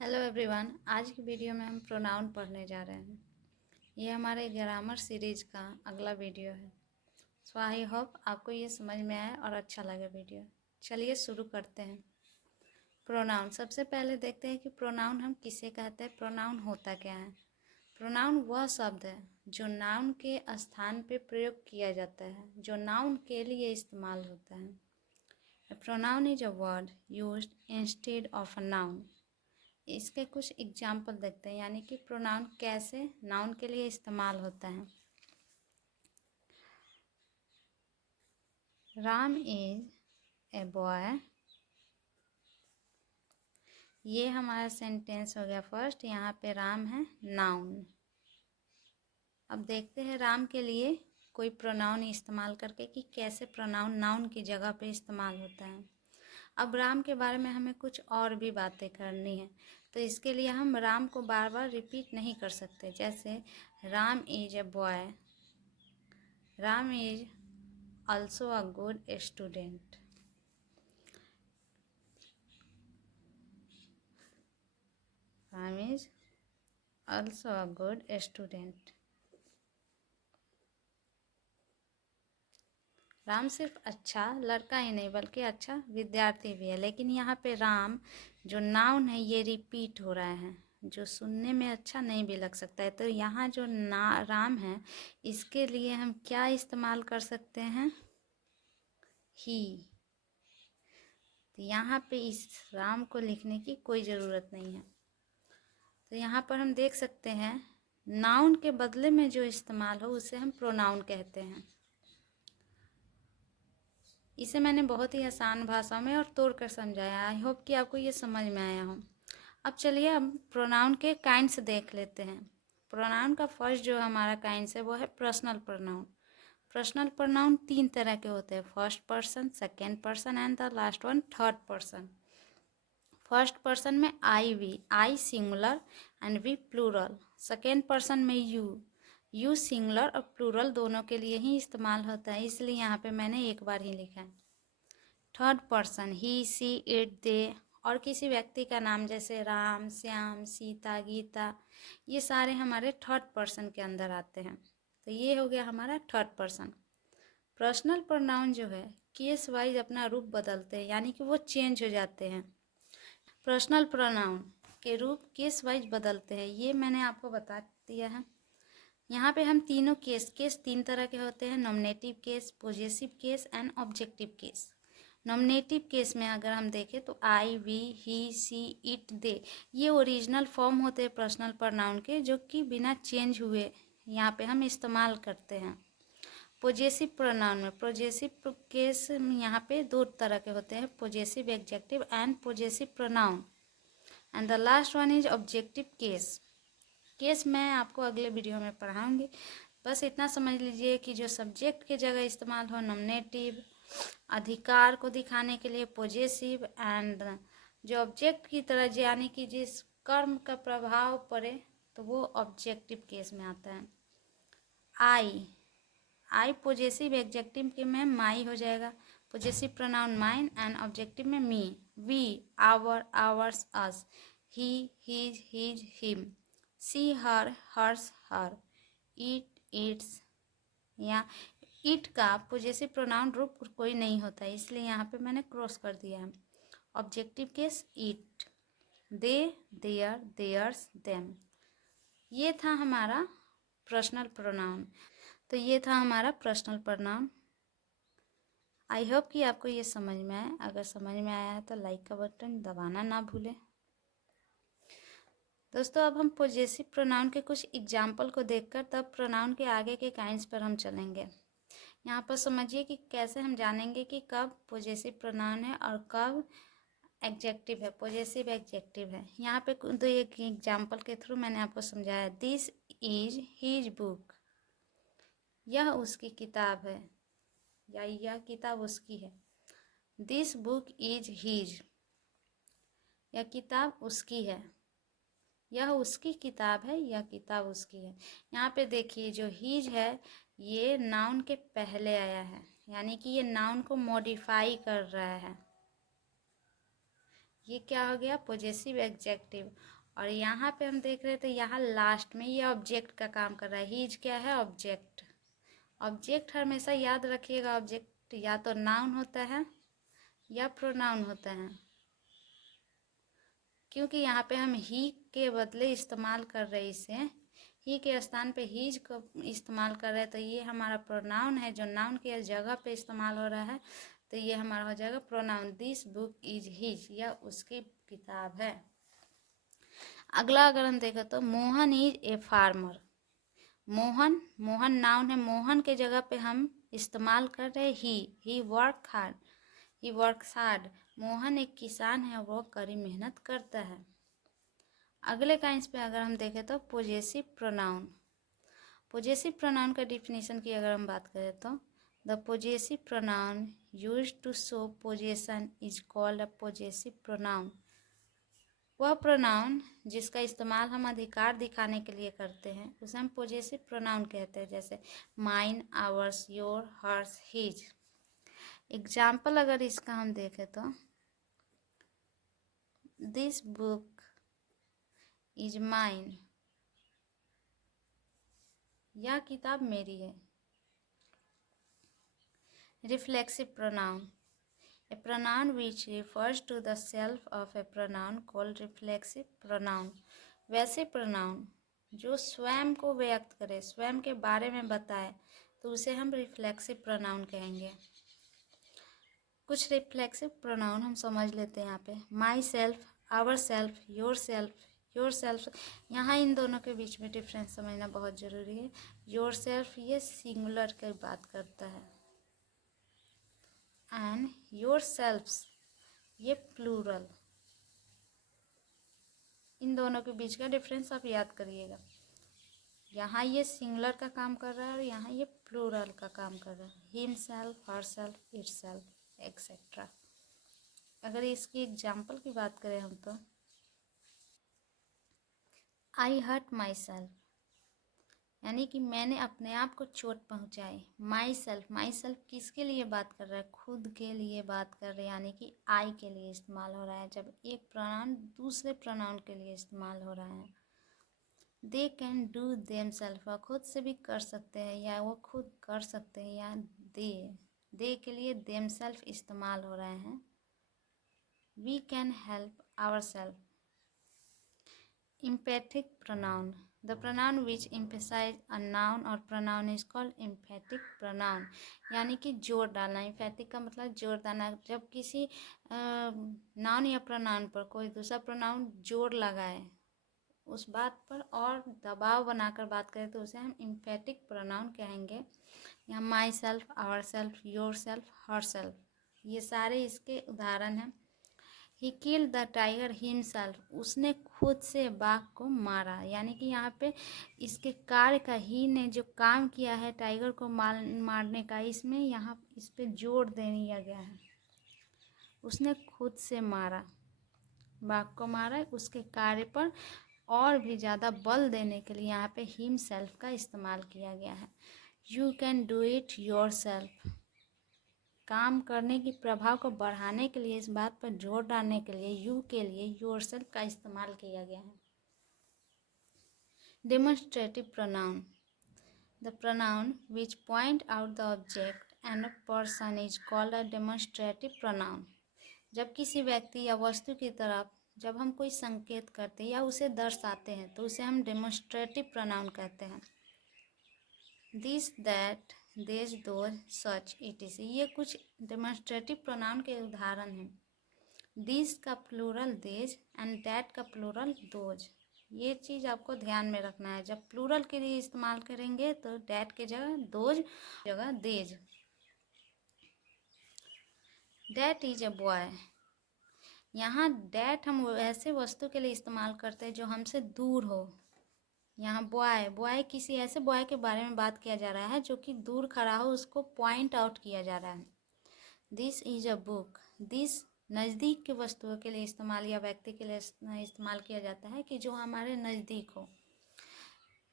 Hello everyone. आज की video में हम प्रोनाउन पढ़ने जा रहे हैं। ये हमारे ग्रामर सीरीज का अगला वीडियो है। सो आई होप आपको ये समझ में आए और अच्छा लगे वीडियो। चलिए शुरू करते हैं। प्रोनाउन सबसे पहले देखते हैं कि प्रोनाउन हम किसे कहते हैं, प्रोनाउन होता क्या है। प्रोनाउन वह शब्द है जो नाउन के स्थान पे प्रयोग किया जाता है, जो नाउन के लिए इस्तेमाल होता है। A pronoun is a word used instead of a noun. इसके कुछ एग्जाम्पल देखते हैं, यानी कि प्रोनाउन कैसे नाउन के लिए इस्तेमाल होता है। Ram is a boy. ये हमारा सेंटेंस हो गया फर्स्ट। यहाँ पे राम है नाउन। अब देखते हैं राम के लिए कोई प्रोनाउन इस्तेमाल करके कि कैसे प्रोनाउन नाउन की जगह पे इस्तेमाल होता है। अब राम के बारे में हमें कुछ और भी बातें करनी है, तो इसके लिए हम राम को बार बार रिपीट नहीं कर सकते। जैसे Ram is a boy, Ram is also a good student. Ram is also a good student. Ram सिर्फ अच्छा लड़का ही नहीं बल्कि अच्छा विद्यार्थी भी है। लेकिन यहाँ पे राम जो नाउन है ये रिपीट हो रहा है, जो सुनने में अच्छा नहीं भी लग सकता है। तो यहाँ जो राम है इसके लिए हम क्या इस्तेमाल कर सकते हैं, ही। तो यहाँ पे इस राम को लिखने की कोई ज़रूरत नहीं है। तो यहाँ पर हम देख सकते हैं नाउन के बदले में जो इस्तेमाल हो उसे हम प्रोनाउन कहते हैं। इसे मैंने बहुत ही आसान भाषा में और तोड़ कर समझाया। आई होप कि आपको ये समझ में आया हो। अब चलिए हम प्रोनाउन के काइंड्स देख लेते हैं। प्रोनाउन का फर्स्ट जो हमारा काइंड्स है वो है पर्सनल प्रोनाउन। पर्सनल प्रोनाउन 3 तरह के होते हैं, first person, second person and the last one third person. First person में I singular and we plural. Second person में यू सिंगुलर और प्लूरल दोनों के लिए ही इस्तेमाल होता है, इसलिए यहाँ पे मैंने एक बार ही लिखा है। Third person he, she, it, they और किसी व्यक्ति का नाम जैसे राम, श्याम, सीता, गीता, ये सारे हमारे थर्ड पर्सन के अंदर आते हैं। तो ये हो गया हमारा थर्ड पर्सन। पर्सनल प्रोनाउन जो है केस वाइज अपना रूप बदलते हैं, यानी कि वो चेंज हो जाते हैं। पर्सनल प्रोनाउन के रूप केस वाइज बदलते हैं, ये मैंने आपको बता दिया है। यहाँ पे हम तीनों केस 3 तरह के होते हैं, nominative case, possessive case and objective case. Nominative case में अगर हम देखें तो आई, वी, ही, सी, इट, दे ये ओरिजिनल फॉर्म होते हैं पर्सनल प्रोनाउन के, जो कि बिना चेंज हुए यहाँ पे हम इस्तेमाल करते हैं। पॉजेसिव प्रोनाउन में पॉजेसिव केस यहाँ पे 2 तरह के होते हैं, possessive adjective and possessive pronoun. And the last one is objective case मैं आपको अगले वीडियो में पढ़ाऊंगी। बस इतना समझ लीजिए कि जो सब्जेक्ट की जगह इस्तेमाल हो नॉमिनेटिव, अधिकार को दिखाने के लिए पॉजेसिव, एंड जो ऑब्जेक्ट की तरह यानी कि जिस कर्म का प्रभाव पड़े तो वो ऑब्जेक्टिव केस में आता है। आई पॉजेसिव एडजेक्टिव के में माई हो जाएगा, possessive pronoun mine, and objective में me, we, our, ours, us, he, his, him, she, her, hers, her, it, its. या इट का पॉजेसिव प्रोनाउन रूप कोई नहीं होता है, इसलिए यहाँ पे मैंने क्रॉस कर दिया है। Objective case it, they, their, theirs, them. ये था हमारा पर्सनल प्रोनाउन। तो ये था हमारा पर्सनल प्रोनाउन। आई होप कि आपको ये समझ में आए। अगर समझ में आया है तो लाइक का बटन दबाना ना भूलें। दोस्तों अब हम पॉजेसिव प्रोनाउन के कुछ एग्जाम्पल को देखकर तब प्रोनाउन के आगे के काइंड्स पर हम चलेंगे। यहाँ पर समझिए कि कैसे हम जानेंगे कि कब पॉजेसिव प्रोनाउन है और कब एडजेक्टिव है, पॉजेसिव एडजेक्टिव है। यहाँ पे तो एक एग्जाम्पल के थ्रू मैंने आपको समझाया। दिस इज हिज बुक, यह उसकी किताब है या यह किताब उसकी है। दिस बुक इज हिज, यह किताब उसकी है, यह उसकी किताब है, यह किताब उसकी है। यहाँ पे देखिए जो हिज है ये नाउन के पहले आया है, यानी कि ये नाउन को मॉडिफाई कर रहा है। ये क्या हो गया, पॉजेसिव एडजेक्टिव। और यहाँ पे हम देख रहे थे यहाँ लास्ट में ये ऑब्जेक्ट का काम कर रहा है। ही इज क्या है, ऑब्जेक्ट। ऑब्जेक्ट हमेशा याद रखिएगा, ऑब्जेक्ट या तो नाउन होता है या प्रोनाउन होता है, क्योंकि यहाँ पे हम ही के बदले इस्तेमाल कर रहे हैं इसे, ही के स्थान पे हीज को इस्तेमाल कर रहे हैं, तो ये हमारा प्रोनाउन है जो नाउन के जगह पे इस्तेमाल हो रहा है, तो ये हमारा हो जाएगा pronoun. This book is his, या उसकी किताब है। अगला अगर हम देखें तो Mohan is a farmer. Mohan, Mohan noun है, मोहन के जगह पे हम इस्तेमाल कर रहे he work hard, he works hard. Mohan एक किसान है, वो कड़ी मेहनत करता है। अगले काइंस पे अगर हम देखें तो पॉजेसिव प्रोनाउन। पॉजेसिव प्रोनाउन का डिफिनीशन की अगर हम बात करें तो the possessive pronoun used to show possession is called a possessive pronoun. वह प्रोनाउन जिसका इस्तेमाल हम अधिकार दिखाने के लिए करते हैं उसे हम पॉजेसिव प्रोनाउन कहते हैं, जैसे mine, ours, your, hers, his. Example अगर इसका हम देखें तो दिस बुक इज माइन, यह किताब मेरी है। Reflexive pronoun, a pronoun which refers to the self of a pronoun called reflexive pronoun। वैसे प्रोनाउन जो स्वयं को व्यक्त करे, स्वयं के बारे में बताए, तो उसे हम रिफ्लेक्सिव प्रोनाउन कहेंगे। कुछ रिफ्लेक्सिव प्रोनाउन हम समझ लेते हैं यहाँ पे। Myself, ourself, yourself. Yourself, यहाँ इन दोनों के बीच में डिफरेंस समझना बहुत ज़रूरी है। योर सेल्फ ये सिंगुलर की बात करता है, एंड योर सेल्फ्स ये प्लूरल। इन दोनों के बीच का डिफरेंस आप याद करिएगा। यहाँ ये सिंगुलर का काम कर रहा है और यहाँ ये प्लूरल का काम कर रहा है। Him self, her self, it self, etcetera. अगर इसकी एग्जाम्पल की बात करें हम तो आई हर्ट माई सेल्फ, यानी कि मैंने अपने आप को चोट पहुंचाई। माई सेल्फ किसके लिए बात कर रहा है, खुद के लिए बात कर रहे हैं, यानी कि आई के लिए इस्तेमाल हो रहा है जब एक प्रोनाउन दूसरे प्रोनाउन के लिए इस्तेमाल हो रहा है। They can do them self, खुद से भी कर सकते हैं या वो खुद कर सकते हैं, या दे के लिए देम सेल्फ इस्तेमाल हो रहे हैं। We can help ourself. Emphatic pronoun, the pronoun which emphasize a noun or pronoun is called emphatic pronoun। यानी कि जोर डालना। emphatic का मतलब जोर डालना। जब किसी नाउन या प्रोनाउन पर कोई दूसरा प्रोनाउन जोर लगाए, उस बात पर और दबाव बनाकर बात करें, तो उसे हम emphatic pronoun कहेंगे। यहाँ myself, ourself, yourself, herself, ये सारे इसके उदाहरण हैं। He killed the tiger himself, उसने खुद से बाघ को मारा। यानी कि यहाँ पे इसके कार्य का, ही ने जो काम किया है टाइगर को मारने का, इसमें यहाँ इस पे जोर दे दिया गया है। उसने खुद से मारा, बाघ को मारा, उसके कार्य पर और भी ज़्यादा बल देने के लिए यहाँ पे हिमसेल्फ का इस्तेमाल किया गया है। You can do it your self, काम करने की प्रभाव को बढ़ाने के लिए, इस बात पर जोर डालने के लिए यू के लिए योरसेल्फ का इस्तेमाल किया गया है। Demonstrative pronoun, the pronoun which point out the object and a person is called a demonstrative pronoun. जब किसी व्यक्ति या वस्तु की तरफ जब हम कोई संकेत करते हैं या उसे दर्शाते हैं, तो उसे हम डेमोन्स्ट्रेटिव प्रोनाउन कहते हैं। दिस, दैट, देज, दोज, सच, इटीसी, ये कुछ डेमोन्स्ट्रेटिव प्रोनाउन के उदाहरण हैं। दिस का प्लूरल देज एंड दैट का प्लूरल दोज। ये चीज़ आपको ध्यान में रखना है। जब प्लूरल के लिए इस्तेमाल करेंगे तो दैट के जगह दोज, जगह देज। दैट इज अ बॉय, यहाँ दैट हम ऐसे वस्तु के लिए इस्तेमाल करते हैं जो हमसे दूर हो। यहाँ बॉय किसी ऐसे बॉय के बारे में बात किया जा रहा है जो कि दूर खड़ा हो, उसको पॉइंट आउट किया जा रहा है। This is a book, this नज़दीक के वस्तुओं के लिए इस्तेमाल या व्यक्ति के लिए इस्तेमाल किया जाता है कि जो हमारे नज़दीक हो।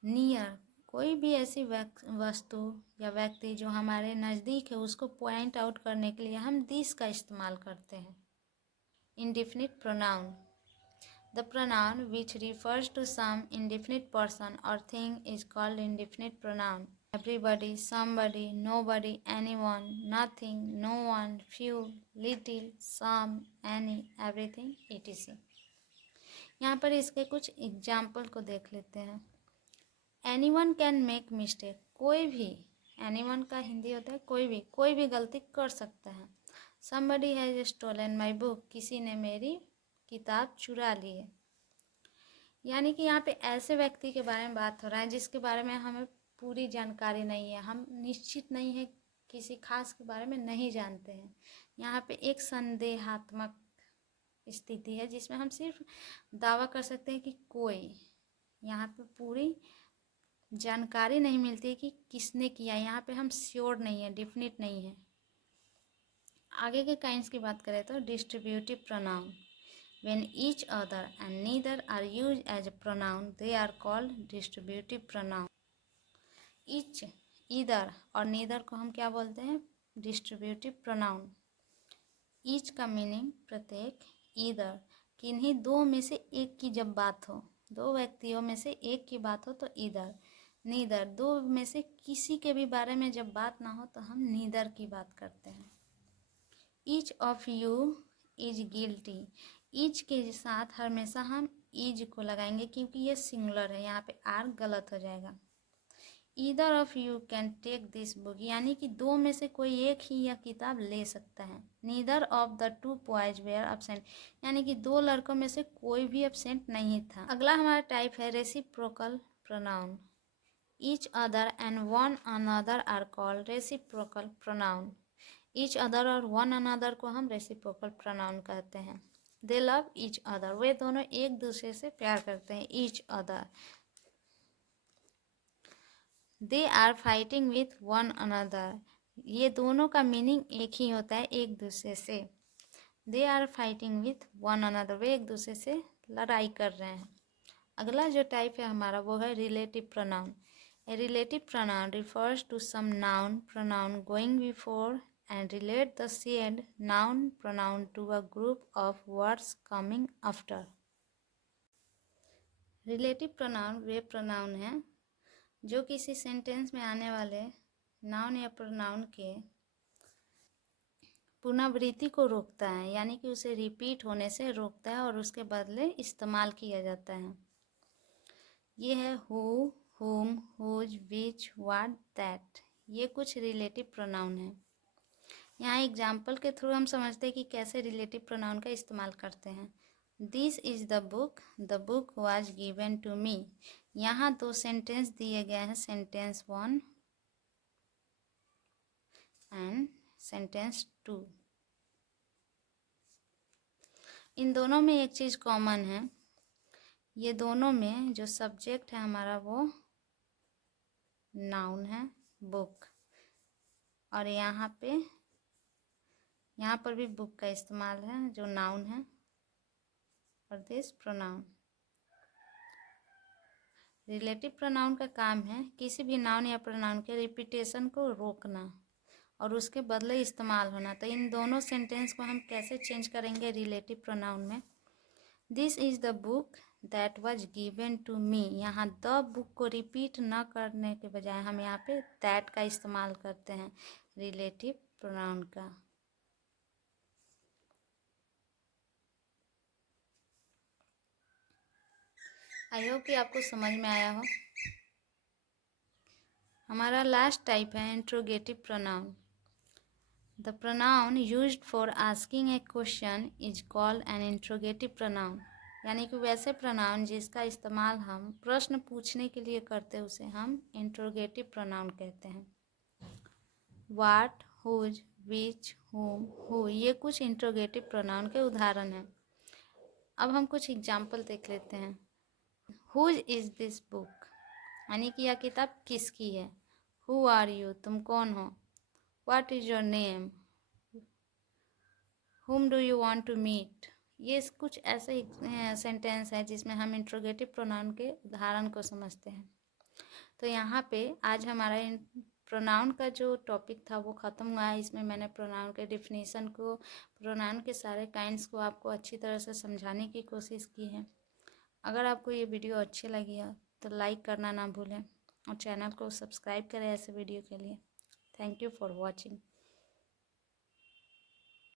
नियर, कोई भी ऐसी वस्तु या व्यक्ति जो हमारे नज़दीक है, उसको पॉइंट आउट करने के लिए हम दिस का इस्तेमाल करते हैं। Indefinite pronoun. The pronoun which refers to some indefinite person or thing is called indefinite pronoun. Everybody, somebody, nobody, anyone, nothing, no one, few, little, some, any, everything, etc. यहाँ पर इसके कुछ एग्जाम्पल को देख लेते हैं। Anyone can make mistake. कोई भी, anyone का हिंदी होता है कोई भी गलती कर सकता है। Somebody has stolen my book. किसी ने मेरी किताब चुरा ली है। यानी कि यहाँ पे ऐसे व्यक्ति के बारे में बात हो रहा है जिसके बारे में हमें पूरी जानकारी नहीं है, हम निश्चित नहीं है, किसी खास के बारे में नहीं जानते हैं। यहाँ पे एक संदेहात्मक स्थिति है जिसमें हम सिर्फ दावा कर सकते हैं कि कोई, यहाँ पे पूरी जानकारी नहीं मिलती है कि किसने किया। यहाँ पे हम श्योर नहीं है, डिफिनिट नहीं है। आगे के काइंड्स की बात करें तो distributive pronoun. When each other and neither are used as a pronoun, they are called distributive pronoun. Each, either और neither को हम क्या बोलते हैं? Distributive pronoun. Each का मीनिंग प्रत्येक, either किन्हीं दो में से एक की जब बात हो, दो व्यक्तियों में से एक की बात हो तो either, neither दो में से किसी के भी बारे में जब बात ना हो तो हम neither की बात करते हैं। Each of you is guilty. Each के साथ हमेशा हम ईज को लगाएंगे क्योंकि ये सिंगुलर है, यहाँ पे आर गलत हो जाएगा। Either of you can take this book, यानी कि दो में से कोई एक ही यह किताब ले सकता है। Neither of the two boys were absent, यानी कि दो लड़कों में से कोई भी एब्सेंट नहीं था। अगला हमारा टाइप है reciprocal pronoun. Each other and one another are called reciprocal pronoun. Each other और वन अनदर को हम रेसिप्रोकल प्रोनाउन कहते हैं। दे लव ईच अदर, वे दोनों एक दूसरे से प्यार करते हैं। Each other. They are fighting with one another, ये दोनों का मीनिंग एक ही होता है, एक दूसरे से। They are fighting with one another, वे एक दूसरे से लड़ाई कर रहे हैं। अगला जो टाइप है हमारा वो है relative pronoun. A relative pronoun refers to some noun pronoun going before and relate the said noun pronoun to a group of words coming after. Relative pronoun way pronoun हैं जो किसी सेंटेंस में आने वाले नाउन या pronoun के पुनरावृत्ति को रोकता है, यानी कि उसे रिपीट होने से रोकता है और उसके बदले इस्तेमाल किया जाता है। ये है who, whom, whose, which, what, that, ये कुछ रिलेटिव प्रोनाउन हैं। यहाँ एग्जाम्पल के थ्रू हम समझते हैं कि कैसे रिलेटिव प्रोनाउन का इस्तेमाल करते हैं। This is the book was given to me. यहाँ दो सेंटेंस दिए गए हैं, सेंटेंस 1 एंड सेंटेंस 2। इन दोनों में एक चीज़ कॉमन है, ये दोनों में जो सब्जेक्ट है हमारा वो नाउन है बुक, और यहाँ पर भी बुक का इस्तेमाल है जो नाउन है और दिस प्रोनाउन। रिलेटिव प्रोनाउन का काम है किसी भी नाउन या प्रोनाउन के रिपीटेशन को रोकना और उसके बदले इस्तेमाल होना। तो इन दोनों सेंटेंस को हम कैसे चेंज करेंगे रिलेटिव प्रोनाउन में? This is the book that was given to me, यहाँ द बुक को रिपीट न करने के बजाय हम यहाँ पे दैट का इस्तेमाल करते हैं रिलेटिव प्रोनाउन का। आई होप कि आपको समझ में आया हो। हमारा लास्ट टाइप है interrogative pronoun. The pronoun used for asking A question is called an interrogative pronoun, यानी कि वैसे प्रोनाउन जिसका इस्तेमाल हम प्रश्न पूछने के लिए करते हैं उसे हम इंट्रोगेटिव प्रोनाउन कहते हैं। वाट, हुज, विच, हुम, हु, ये कुछ इंट्रोगेटिव प्रोनाउन के उदाहरण हैं। अब हम कुछ एग्जाम्पल देख लेते हैं। हुज इज़ दिस बुक, यानी कि यह किताब किसकी है। हु आर यू, तुम कौन हो। What is your name, whom do you want to meet. ये कुछ ऐसे सेंटेंस है जिसमें हम इंट्रोगेटिव प्रोनाउन के उदाहरण को समझते हैं। तो यहाँ पे आज हमारा प्रोनाउन का जो टॉपिक था वो ख़त्म हुआ है। इसमें मैंने प्रोनाउन के डिफिनीसन को, प्रोनाउन के सारे काइंड्स को आपको अच्छी तरह से समझाने की कोशिश की है। अगर आपको ये वीडियो अच्छी लगी है तो लाइक करना ना भूलें और चैनल को सब्सक्राइब करें ऐसे वीडियो के लिए। Thank you for watching.